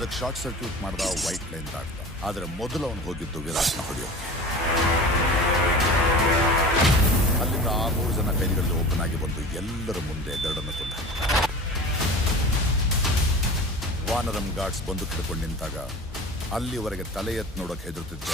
ಅದಕ್ಕೆ short circuit ಮಾಡ್ದ, white line ದಾಟ್ದ. ಆದ್ರೆ ಮೊದಲು ಅವನು ಹೋಗಿದ್ದು ವಿರಾಟ್ನ ಹೊಡೆಯೋಕೆ. ಅಲ್ಲಿಂದ ಆ 3 ಜನ ಕೈದಿಗಳಲ್ಲಿ ಓಪನ್ ಆಗಿ ಬಂದು ಎಲ್ಲರ ಮುಂದೆ ಗರಡನ್ನು ಕೊಂದ. ವಾನರಂ ಗಾರ್ಡ್ಸ್ ಬಂದು ಹಿಡ್ಕೊಂಡು ನಿಂತಾಗ ಅಲ್ಲಿವರೆಗೆ ತಲೆ ಎತ್ತು ನೋಡೋಕೆ ಹೆದರುತ್ತಿದ್ದ